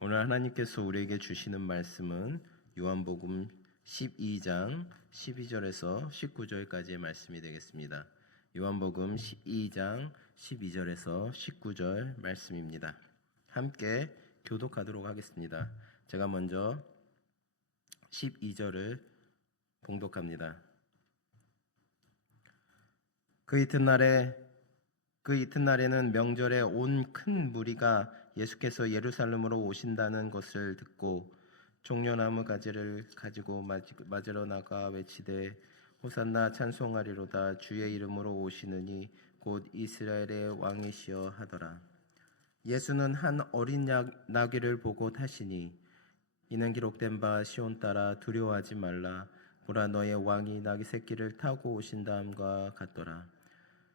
오늘 하나님께서 우리에게 주시는 말씀은 요한복음 12장 12절에서 19절까지의 말씀이 되겠습니다. 요한복음 12장 12절에서 19절 말씀입니다. 함께 교독하도록 하겠습니다. 제가 먼저 12절을 봉독합니다. 그 이튿날에는 명절에 온 큰 무리가 예수께서 예루살렘으로 오신다는 것을 듣고 종려나무 가지를 가지고 맞으러 나가 외치되 호산나 찬송하리로다 주의 이름으로 오시느니 곧 이스라엘의 왕이시여 하더라. 예수는 한 어린 나귀를 보고 타시니 이는 기록된 바 시온 따라 두려워하지 말라 보라 너의 왕이 나귀 새끼를 타고 오신다함과 같더라.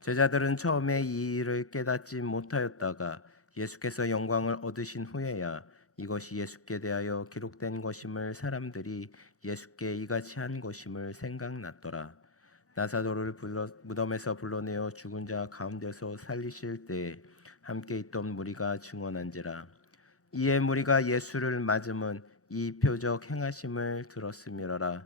제자들은 처음에 이 일을 깨닫지 못하였다가 예수께서 영광을 얻으신 후에야 이것이 예수께 대하여 기록된 것임을 사람들이 예수께 이같이 한 것임을 생각났더라. 나사로를 무덤에서 불러내어 죽은 자 가운데서 살리실 때에 함께 있던 무리가 증언한지라. 이에 무리가 예수를 맞음은 이 표적 행하심을 들었음이로라.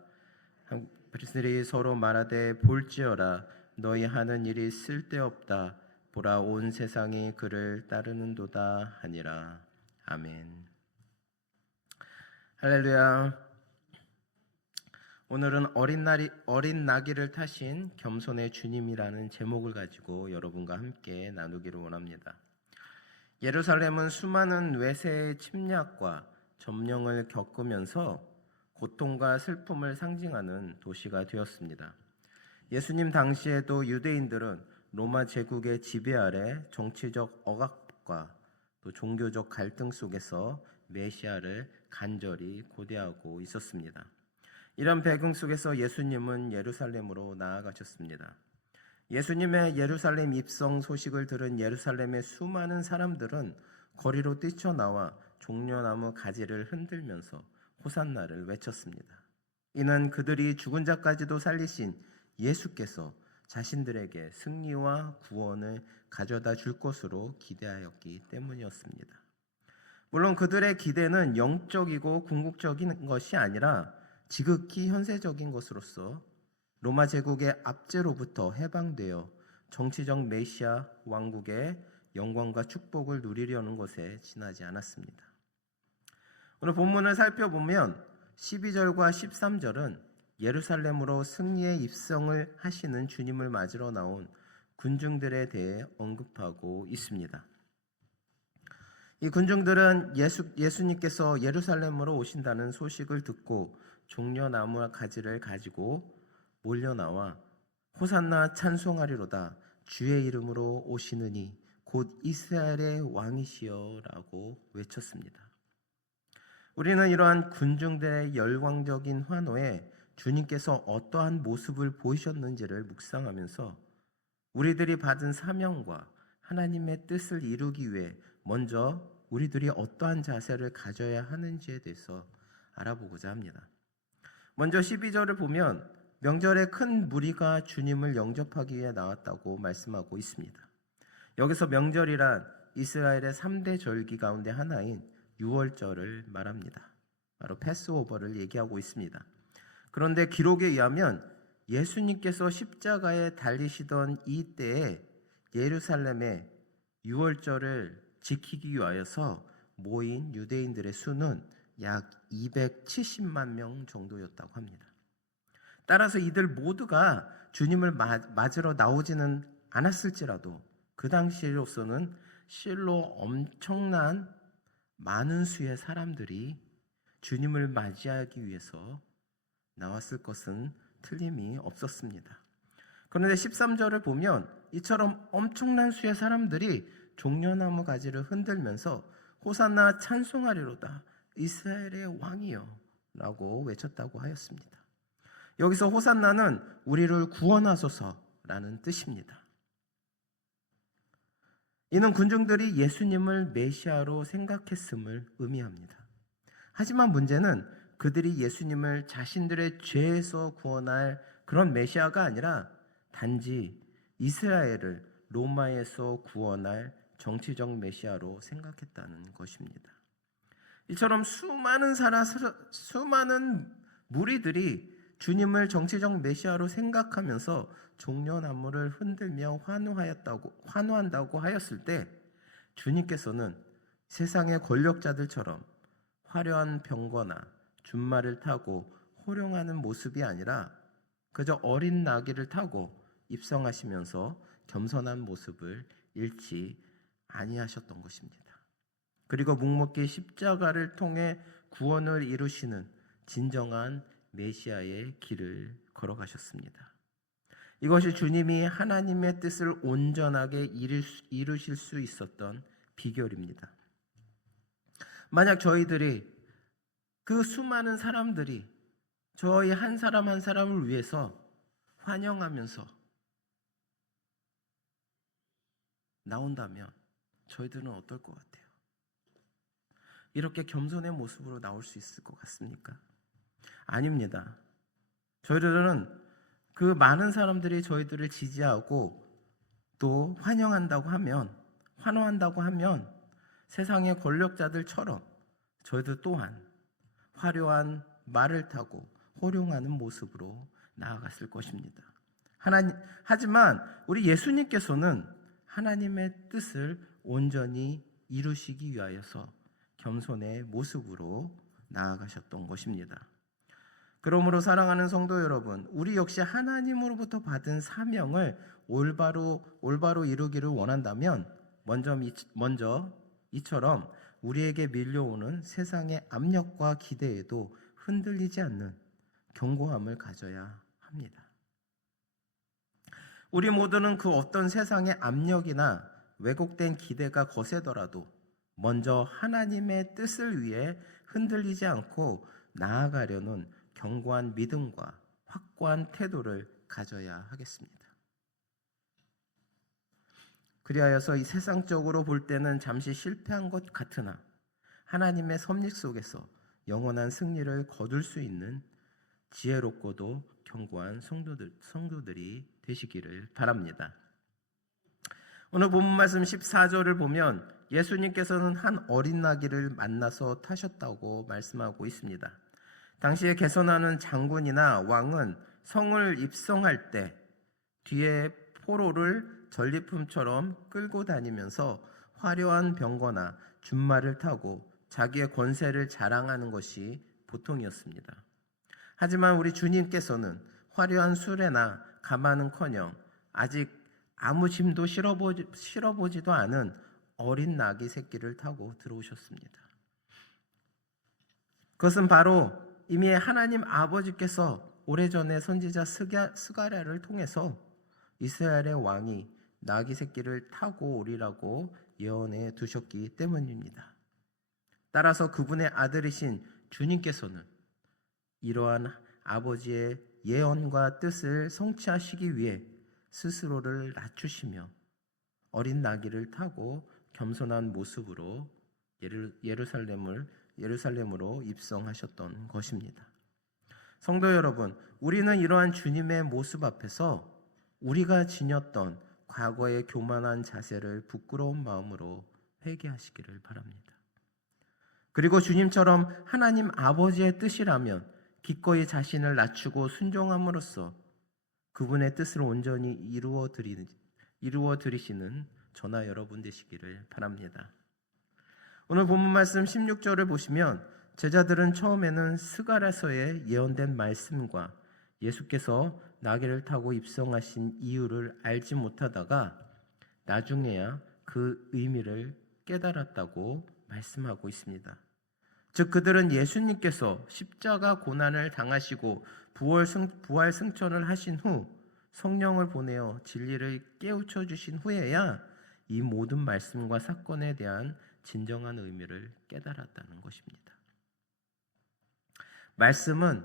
그리스도들이 서로 말하되 볼지어다 너희 하는 일이 쓸데없다. 보라 온 세상이 그를 따르는도다 하니라. 아멘. 할렐루야. 오늘은 어린 나귀를 타신 겸손의 주님이라는 제목을 가지고 여러분과 함께 나누기를 원합니다. 예루살렘은 수많은 외세의 침략과 점령을 겪으면서 고통과 슬픔을 상징하는 도시가 되었습니다. 예수님 당시에도 유대인들은 로마 제국의 지배 아래 정치적 억압과 또 종교적 갈등 속에서 메시아를 간절히 고대하고 있었습니다. 이런 배경 속에서 예수님은 예루살렘으로 나아가셨습니다. 예수님의 예루살렘 입성 소식을 들은 예루살렘의 수많은 사람들은 거리로 뛰쳐나와 종려나무 가지를 흔들면서 호산나를 외쳤습니다. 이는 그들이 죽은 자까지도 살리신 예수께서 자신들에게 승리와 구원을 가져다 줄 것으로 기대하였기 때문이었습니다. 물론 그들의 기대는 영적이고 궁극적인 것이 아니라 지극히 현세적인 것으로서 로마 제국의 압제로부터 해방되어 정치적 메시아 왕국의 영광과 축복을 누리려는 것에 지나지 않았습니다. 오늘 본문을 살펴보면 12절과 13절은 예루살렘으로 승리의 입성을 하시는 주님을 맞으러 나온 군중들에 대해 언급하고 있습니다. 이 군중들은 예수님께서 예루살렘으로 오신다는 소식을 듣고 종려나무 가지를 가지고 몰려나와 호산나 찬송하리로다 주의 이름으로 오시느니 곧 이스라엘의 왕이시여 라고 외쳤습니다. 우리는 이러한 군중들의 열광적인 환호에 주님께서 어떠한 모습을 보이셨는지를 묵상하면서 우리들이 받은 사명과 하나님의 뜻을 이루기 위해 먼저 우리들이 어떠한 자세를 가져야 하는지에 대해서 알아보고자 합니다. 먼저 12절을 보면 명절에 큰 무리가 주님을 영접하기 위해 나왔다고 말씀하고 있습니다. 여기서 명절이란 이스라엘의 3대 절기 가운데 하나인 유월절을 말합니다. 바로 패스오버를 얘기하고 있습니다. 그런데 기록에 의하면 예수님께서 십자가에 달리시던 이 때에 예루살렘의 유월절을 지키기 위하여서 모인 유대인들의 수는 약 270만 명 정도였다고 합니다. 따라서 이들 모두가 주님을 맞으러 나오지는 않았을지라도 그 당시로서는 실로 엄청난 많은 수의 사람들이 주님을 맞이하기 위해서 나왔을 것은 틀림이 없었습니다. 그런데 13절을 보면 이처럼 엄청난 수의 사람들이 종려나무 가지를 흔들면서 호산나 찬송하리로다 이스라엘의 왕이여 라고 외쳤다고 하였습니다. 여기서 호산나는 우리를 구원하소서라는 뜻입니다. 이는 군중들이 예수님을 메시아로 생각했음을 의미합니다. 하지만 문제는 그들이 예수님을 자신들의 죄에서 구원할 그런 메시아가 아니라 단지 이스라엘을 로마에서 구원할 정치적 메시아로 생각했다는 것입니다. 이처럼 수많은 무리들이 주님을 정치적 메시아로 생각하면서 종려나무를 흔들며 환호한다고 하였을 때 주님께서는 세상의 권력자들처럼 화려한 병거나 준말을 타고 호령하는 모습이 아니라 그저 어린 나귀를 타고 입성하시면서 겸손한 모습을 잃지 아니하셨던 것입니다. 그리고 묵묵히 십자가를 통해 구원을 이루시는 진정한 메시아의 길을 걸어가셨습니다. 이것이 주님이 하나님의 뜻을 온전하게 이루실 수 있었던 비결입니다. 만약 저희들이 그 수많은 사람들이 저희 한 사람 한 사람을 위해서 환영하면서 나온다면 저희들은 어떨 것 같아요? 이렇게 겸손의 모습으로 나올 수 있을 것 같습니까? 아닙니다. 저희들은 그 많은 사람들이 저희들을 지지하고 또 환영한다고 하면, 환호한다고 하면 세상의 권력자들처럼 저희들 또한 화려한 말을 타고 호령하는 모습으로 나아갔을 것입니다. 하지만 우리 예수님께서는 하나님의 뜻을 온전히 이루시기 위하여서 겸손의 모습으로 나아가셨던 것입니다. 그러므로 사랑하는 성도 여러분, 우리 역시 하나님으로부터 받은 사명을 올바로 이루기를 원한다면 먼저 이처럼 우리에게 밀려오는 세상의 압력과 기대에도 흔들리지 않는 견고함을 가져야 합니다. 우리 모두는 그 어떤 세상의 압력이나 왜곡된 기대가 거세더라도 먼저 하나님의 뜻을 위해 흔들리지 않고 나아가려는 견고한 믿음과 확고한 태도를 가져야 하겠습니다. 그리하여서 이 세상적으로 볼 때는 잠시 실패한 것 같으나 하나님의 섭리 속에서 영원한 승리를 거둘 수 있는 지혜롭고도 견고한 성도들이 되시기를 바랍니다. 오늘 본문 말씀 14절을 보면 예수님께서는 한 어린 나귀를 만나서 타셨다고 말씀하고 있습니다. 당시에 개선하는 장군이나 왕은 성을 입성할 때 뒤에 포로를 전리품처럼 끌고 다니면서 화려한 병거나 준말을 타고 자기의 권세를 자랑하는 것이 보통이었습니다. 하지만 우리 주님께서는 화려한 수레나 가마는커녕 아직 아무 짐도 실어보지도 않은 어린 나귀 새끼를 타고 들어오셨습니다. 그것은 바로 이미 하나님 아버지께서 오래전에 선지자 스가랴를 통해서 이스라엘의 왕이 나귀 새끼를 타고 오리라고 예언해 두셨기 때문입니다. 따라서 그분의 아들이신 주님께서는 이러한 아버지의 예언과 뜻을 성취하시기 위해 스스로를 낮추시며 어린 나귀를 타고 겸손한 모습으로 예루살렘으로 입성하셨던 것입니다. 성도 여러분, 우리는 이러한 주님의 모습 앞에서 우리가 지녔던 과거의 교만한 자세를 부끄러운 마음으로 회개하시기를 바랍니다. 그리고 주님처럼 하나님 아버지의 뜻이라면 기꺼이 자신을 낮추고 순종함으로써 그분의 뜻을 온전히 이루어 드리시는 저나 여러분 되시기를 바랍니다. 오늘 본문 말씀 16절을 보시면 제자들은 처음에는 스가랴서에 예언된 말씀과 예수께서 나귀를 타고 입성하신 이유를 알지 못하다가 나중에야 그 의미를 깨달았다고 말씀하고 있습니다. 즉 그들은 예수님께서 십자가 고난을 당하시고 부활 승천을 하신 후 성령을 보내어 진리를 깨우쳐 주신 후에야 이 모든 말씀과 사건에 대한 진정한 의미를 깨달았다는 것입니다. 말씀은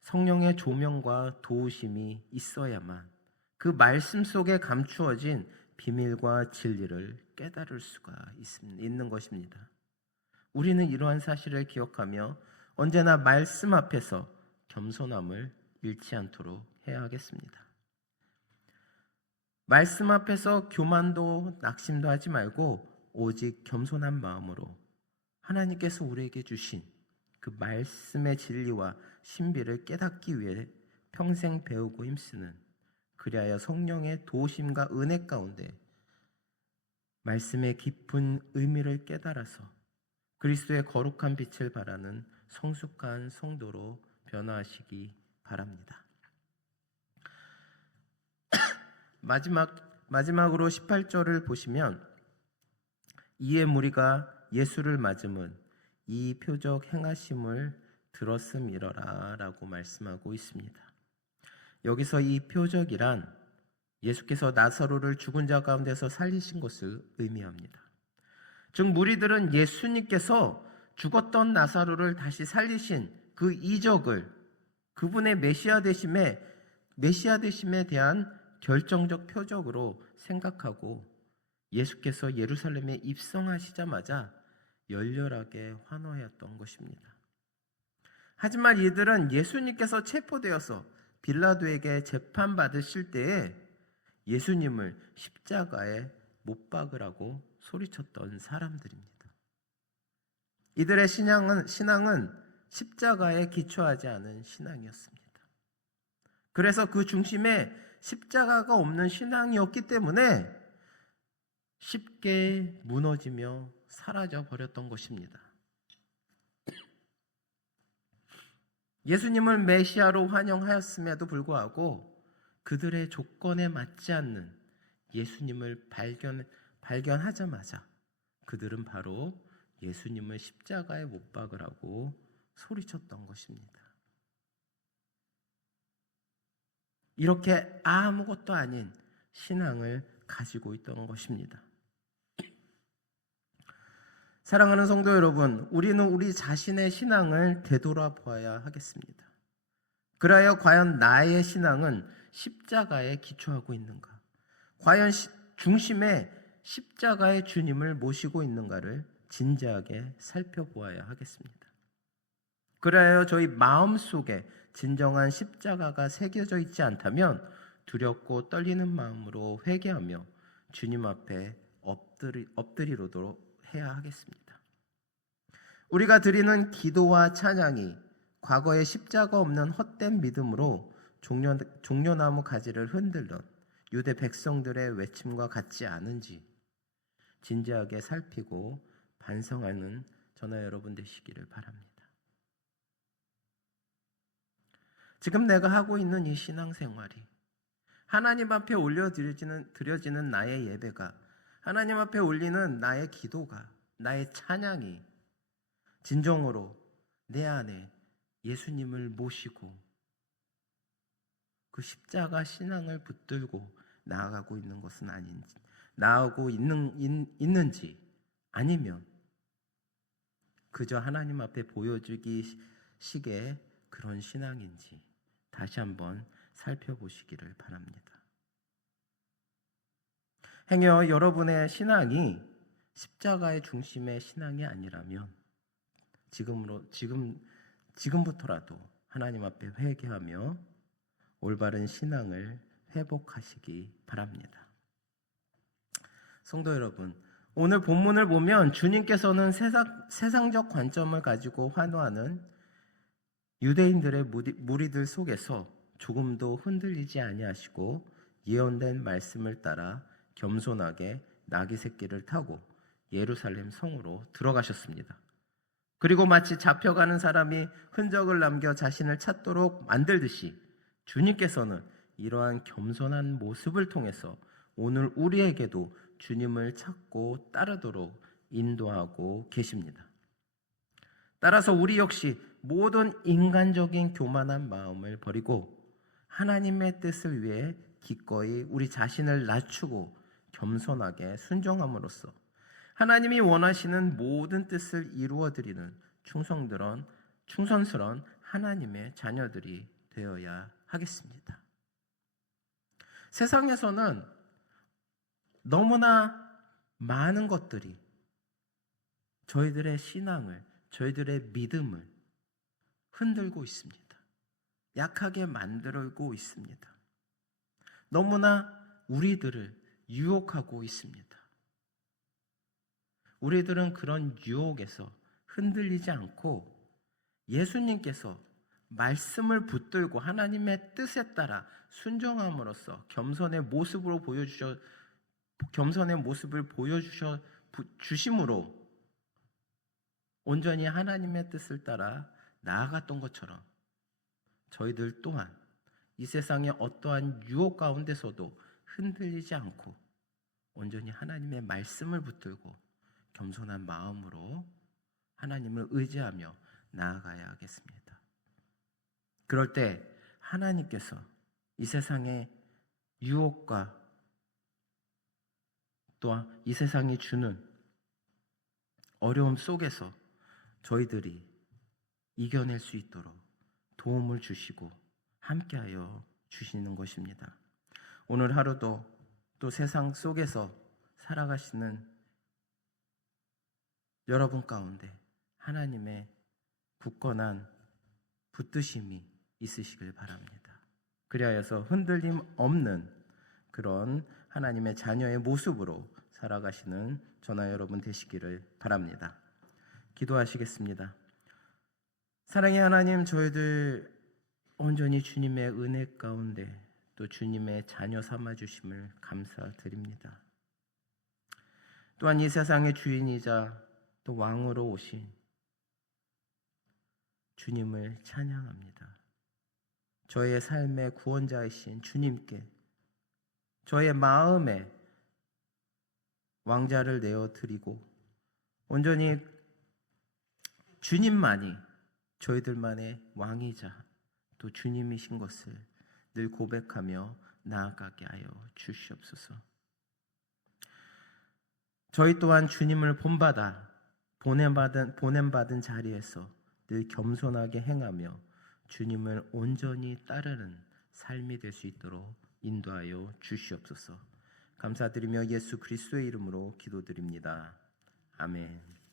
성령의 조명과 도우심이 있어야만 그 말씀 속에 감추어진 비밀과 진리를 깨달을 수가 있는 것입니다. 우리는 이러한 사실을 기억하며 언제나 말씀 앞에서 겸손함을 잃지 않도록 해야 하겠습니다. 말씀 앞에서 교만도 낙심도 하지 말고 오직 겸손한 마음으로 하나님께서 우리에게 주신 그 말씀의 진리와 신비를 깨닫기 위해 평생 배우고 힘쓰는, 그리하여 성령의 도우심과 은혜 가운데 말씀의 깊은 의미를 깨달아서 그리스도의 거룩한 빛을 발하는 성숙한 성도로 변화하시기 바랍니다. 마지막으로 18절을 보시면 이에 무리가 예수를 맞음은 이 표적 행하심을 들었음이러라 라고 말씀하고 있습니다. 여기서 이 표적이란 예수께서 나사로를 죽은 자 가운데서 살리신 것을 의미합니다. 즉 무리들은 예수님께서 죽었던 나사로를 다시 살리신 그 이적을 그분의 메시아 되심에 대한 결정적 표적으로 생각하고 예수께서 예루살렘에 입성하시자마자 열렬하게 환호하였던 것입니다. 하지만 이들은 예수님께서 체포되어서 빌라도에게 재판받으실 때에 예수님을 십자가에 못 박으라고 소리쳤던 사람들입니다. 이들의 신앙은 십자가에 기초하지 않은 신앙이었습니다. 그래서 그 중심에 십자가가 없는 신앙이었기 때문에 쉽게 무너지며 사라져 버렸던 것입니다. 예수님을 메시아로 환영하였음에도 불구하고 그들의 조건에 맞지 않는 예수님을 발견하자마자 그들은 바로 예수님을 십자가에 못 박으라고 소리쳤던 것입니다. 이렇게 아무것도 아닌 신앙을 가지고 있던 것입니다. 사랑하는 성도 여러분, 우리는 우리 자신의 신앙을 되돌아보아야 하겠습니다. 그래야 과연 나의 신앙은 십자가에 기초하고 있는가? 과연 중심에 십자가의 주님을 모시고 있는가를 진지하게 살펴보아야 하겠습니다. 그래야 저희 마음속에 진정한 십자가가 새겨져 있지 않다면 두렵고 떨리는 마음으로 회개하며 주님 앞에 엎드리도록 해야 하겠습니다. 우리가 드리는 기도와 찬양이 과거의 십자가 없는 헛된 믿음으로 종려나무 가지를 흔들던 유대 백성들의 외침과 같지 않은지 진지하게 살피고 반성하는 저나 여러분 되시기를 바랍니다. 지금 내가 하고 있는 이 신앙생활이 하나님 앞에 드려지는 나의 예배가, 하나님 앞에 올리는 나의 기도가, 나의 찬양이 진정으로 내 안에 예수님을 모시고 그 십자가 신앙을 붙들고 나아가고 있는 것은 아닌지, 나아가고 있는지, 아니면 그저 하나님 앞에 보여주기 식의 그런 신앙인지 다시 한번 살펴보시기를 바랍니다. 행여 여러분의 신앙이 십자가의 중심의 신앙이 아니라면 지금부터라도 하나님 앞에 회개하며 올바른 신앙을 회복하시기 바랍니다. 성도 여러분, 오늘 본문을 보면 주님께서는 세상적 관점을 가지고 환호하는 유대인들의 무리들 속에서 조금도 흔들리지 아니하시고 예언된 말씀을 따라 겸손하게 나귀 새끼를 타고 예루살렘 성으로 들어가셨습니다. 그리고 마치 잡혀가는 사람이 흔적을 남겨 자신을 찾도록 만들듯이 주님께서는 이러한 겸손한 모습을 통해서 오늘 우리에게도 주님을 찾고 따르도록 인도하고 계십니다. 따라서 우리 역시 모든 인간적인 교만한 마음을 버리고 하나님의 뜻을 위해 기꺼이 우리 자신을 낮추고 겸손하게 순종함으로써 하나님이 원하시는 모든 뜻을 이루어드리는 충성스러운 하나님의 자녀들이 되어야 하겠습니다. 세상에서는 너무나 많은 것들이 저희들의 신앙을, 저희들의 믿음을 흔들고 있습니다. 약하게 만들고 있습니다. 너무나 우리들을 유혹하고 있습니다. 우리들은 그런 유혹에서 흔들리지 않고 예수님께서 말씀을 붙들고 하나님의 뜻에 따라 순종함으로써 겸손의 모습을 보여주심으로 온전히 하나님의 뜻을 따라 나아갔던 것처럼 저희들 또한 이 세상의 어떠한 유혹 가운데서도 흔들리지 않고 온전히 하나님의 말씀을 붙들고 겸손한 마음으로 하나님을 의지하며 나아가야 하겠습니다. 그럴 때 하나님께서 이 세상의 유혹과 또한 이 세상이 주는 어려움 속에서 저희들이 이겨낼 수 있도록 도움을 주시고 함께하여 주시는 것입니다. 오늘 하루도 또 세상 속에서 살아가시는 여러분 가운데 하나님의 굳건한 붙드심이 있으시길 바랍니다. 그리하여서 흔들림 없는 그런 하나님의 자녀의 모습으로 살아가시는 저나 여러분 되시기를 바랍니다. 기도하시겠습니다. 사랑의 하나님, 저희들 온전히 주님의 은혜 가운데 또 주님의 자녀 삼아주심을 감사드립니다. 또한 이 세상의 주인이자 또 왕으로 오신 주님을 찬양합니다. 저의 삶의 구원자이신 주님께 저의 마음에 왕자를 내어드리고 온전히 주님만이 저희들만의 왕이자 또 주님이신 것을 늘 고백하며 나아가게 하여 주시옵소서. 저희 또한 주님을 본받아 보냄받은 자리에서 늘 겸손하게 행하며 주님을 온전히 따르는 삶이 될 수 있도록 인도하여 주시옵소서. 감사드리며 예수 그리스도의 이름으로 기도드립니다. 아멘.